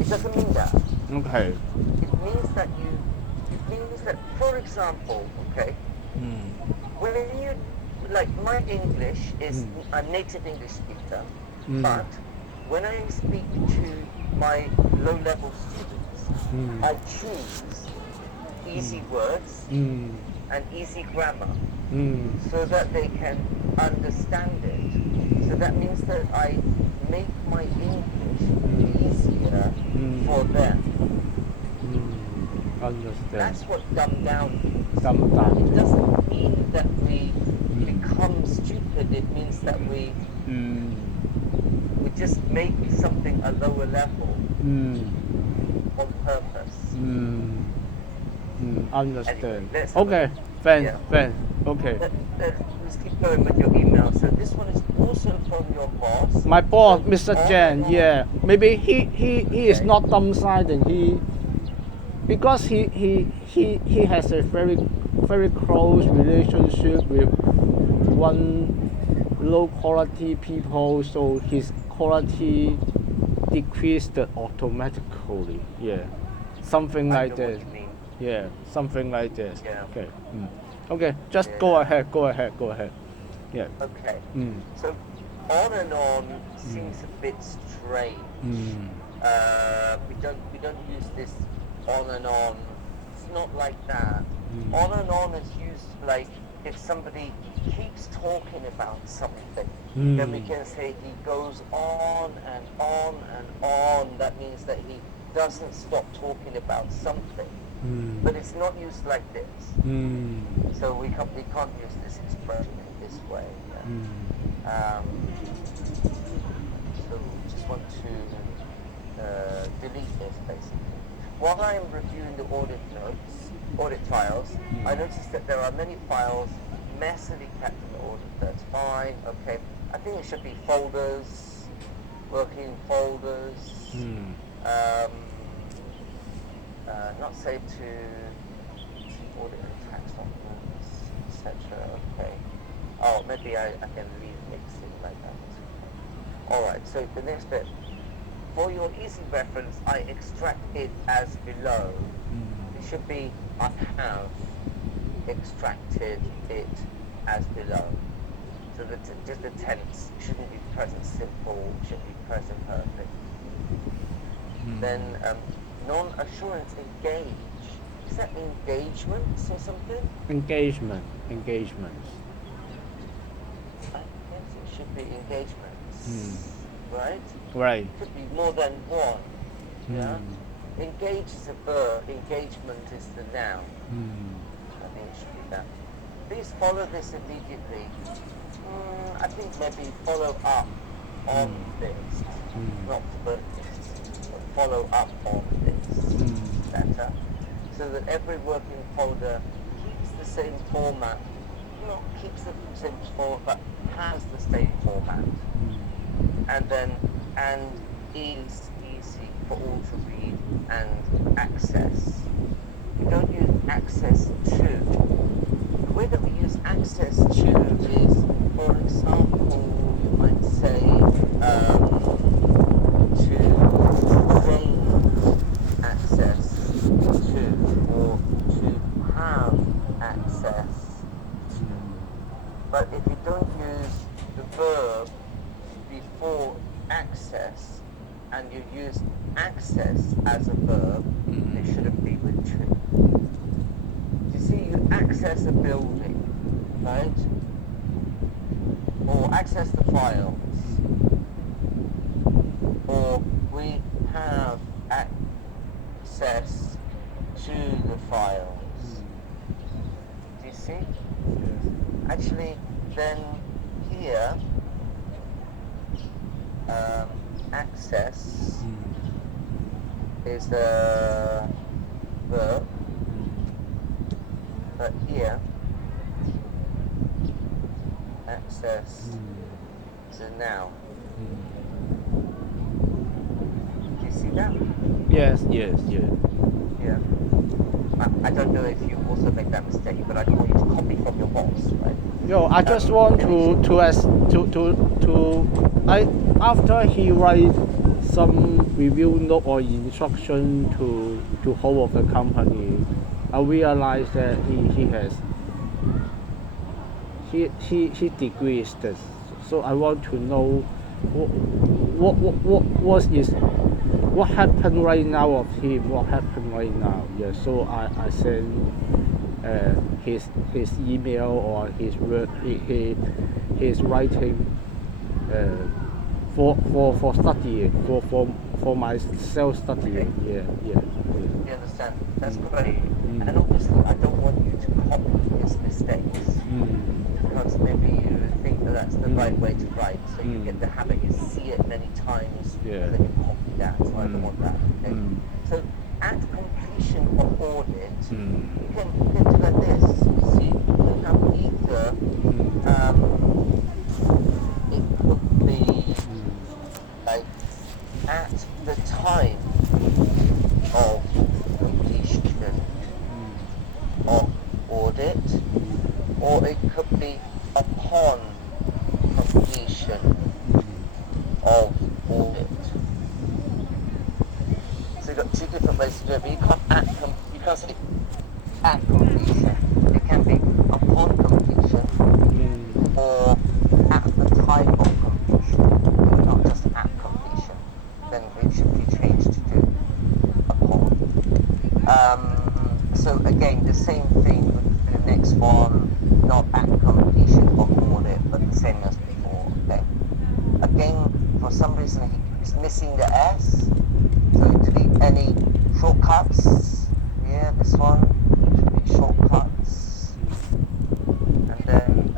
It doesn't mean that. Okay. It means that for example, okay, when you, like my English is a native English speaker, but when I speak to my low-level students, I choose easy words and easy grammar so that they can understand it. So that means that I make my English easier for them. Understand. That's what dumbed down means. Dumb down. It doesn't mean that we become stupid. It means that we just make something a lower level on purpose. Understand. Anyway, let's- Okay. Thanks. Yeah. Thanks. Okay. Let's keep going with your email. So this one is also from your boss. My boss, So Mr. on Jan, and on. yeah, maybe he is Okay. not dumbsided. Because he has a very close relationship with one low quality people, so his quality decreased automatically. Yeah, something I like know that. what you mean. Yeah, something like this. Yeah. Okay. Okay, just Yeah. go ahead. Yeah. Okay. Mm. So on and on seems a bit strange. We don't use this on and on. It's not like that. On and on is used like if somebody keeps talking about something, then we can say he goes on and on and on. That means that he doesn't stop talking about something. But it's not used like this. So we can't use this expression in this way. Yeah. So just want to delete this basically. While I am reviewing the audit files, I noticed that there are many files messily kept in the audit. That's fine, okay. I think it should be folders, working folders, not saved to audit and tax documents, etc. Okay. Oh, maybe I can leave mixing like that. Alright, so the next bit. For your easy reference, I extract it as below. It should be, I have extracted it as below. So just the tense shouldn't be present simple, should be present perfect. Then non-assurance engage. Does that mean engagements or something? Engagements. I guess it should be engagements. Right? Right. Could be more than one. Yeah? Engage is a verb, engagement is the noun. I think it should be that. Please follow this immediately. I think maybe follow up on this. Not but follow up on this. Better. So that every working folder keeps the same format. Not keeps the same format, but has the same format. And is easy for all to read and access. We don't use access to. The way that we use access to is, for example, you might say to gain access to, or to have access to. But if you don't use the verb before access and you use access as a verb, it shouldn't be with to. You see, you access a building, right? Or access the files. Or we have access to the files. Do you see? Actually, then here, access is a verb, but here access is a noun. Do you see that? Yes. Yeah. I don't know if you also make that mistake, but I don't want you to copy from your boss, right? Yo, I just want after he write some review note or instruction to whole of the company, I realize that he degrees this. So I want to know what happened right now of him. What happened right now? Yeah. So I send his email or his work his writing for studying for my self studying. Yeah. You understand? That's great. And obviously, I don't want you to copy his mistakes because maybe you think that that's the right way to write. So you get the habit, you see it many times, Yeah. and then you copy that. So I don't want that. Okay? So at completion of audit, you can do like this. You see, you have either it could be like at the time of completion of audit, or it could be upon completion of audit. So you've got two different ways to do it, but you can't say at completion. It can be upon completion or at the time of completion, not just at completion. Then it should be changed to upon. So again, the same thing with the next one, not at completion of audit, but the same as before. Okay. Again, for some reason he's missing the S, so you delete any shortcuts. Yeah, this one should be shortcuts, and then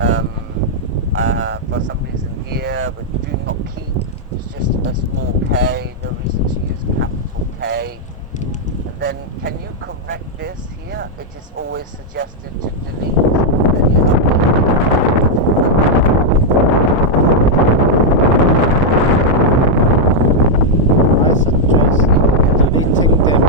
for some reason here, but do not keep. It's just a small k. No reason to use capital K. And then, can you correct this here? It is always suggested to delete. Then you have I suggest deleting them.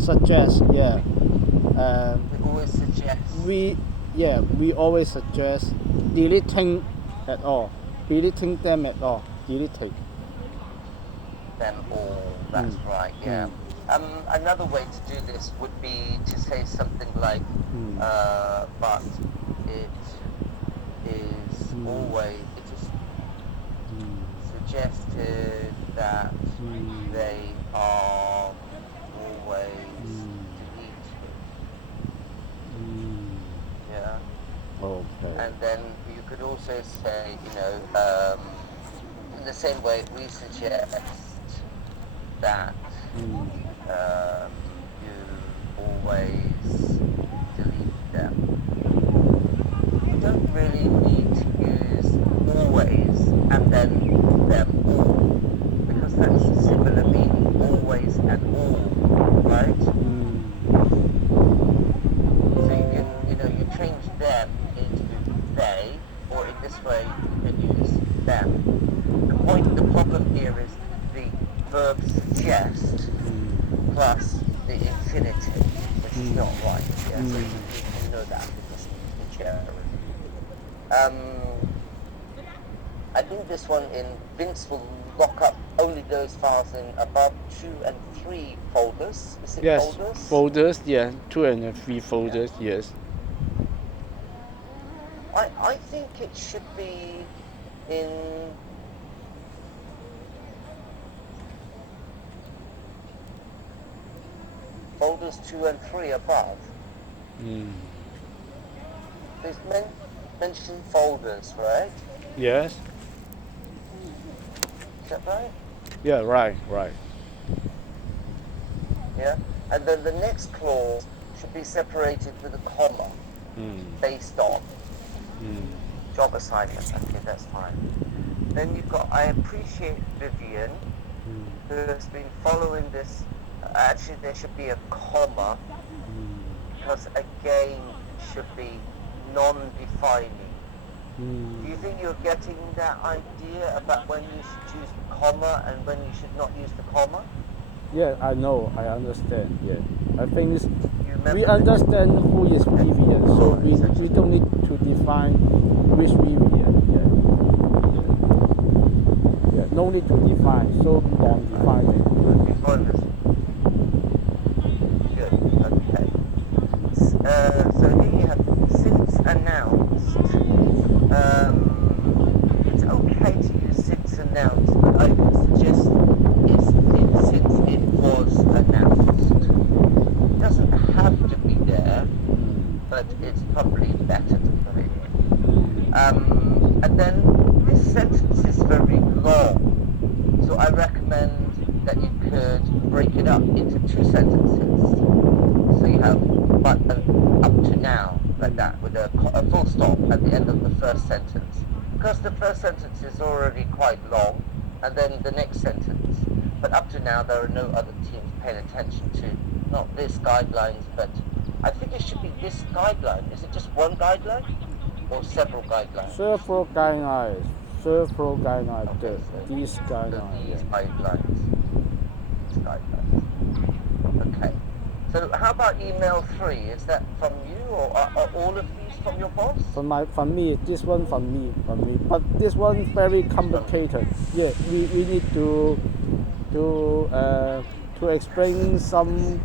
Suggest, yeah. we always suggest. We always suggest deleting at all. Deleting them at all. Deleting. Them all. That's right. Yeah. Another way to do this would be to say something like, but it is always. It is suggested that they are always deleted. Yeah. Okay. And then you could also say, in the same way, we suggest that you always delete them. You don't really need to use always and then them all, because that's a similar meaning, always and all, right? So you can, you change them into they, or in this way you can use them. The problem here is the verb suggest plus the infinitive, which is not right. Yeah, so you know that because it's the I think this one in Vince will lock up only those files in above 2 and 3 folders. Is it Yes, folders? folders, yeah, 2 and 3 folders, yes. I think it should be in folders 2 and 3 above. There's mentioned folders, right? Yes. Is that right? Yeah, right. Yeah. And then the next clause should be separated with a comma based on job assignment. Okay, that's fine. Then you've got, I appreciate Vivian, who has been following this. Actually, there should be a comma, because again, should be non-defining. Do you think you're getting that idea about when you should use the comma and when you should not use the comma? Yeah, I know, I understand. Yeah, I think You remember we understand who is Vivian, so Oh, it's we don't need to define which Vivian. Yeah, yeah, no need to define. So non-defined. Good. Okay. So here you have since announced. It's okay to use since announced, but I would suggest it's since it was announced. It doesn't have to be there, but it's probably better to put it in. And then this sentence is very long, so I recommend that you could break it up into 2 sentences. So you have but up to now, like that, with a full stop at the end of the first sentence. Because the first sentence is already quite long, and then the next sentence. But up to now, there are no other teams paying attention to, not this guidelines, but I think it should be this guideline. Is it just one guideline? Or several guidelines? Several guidelines. Several guidelines. Okay, These so guidelines. these guidelines. These guidelines. Okay. So how about email 3? Is that from you, or are all of these from your boss? From me, this one from me. But this one very complicated. Yeah, we need to explain some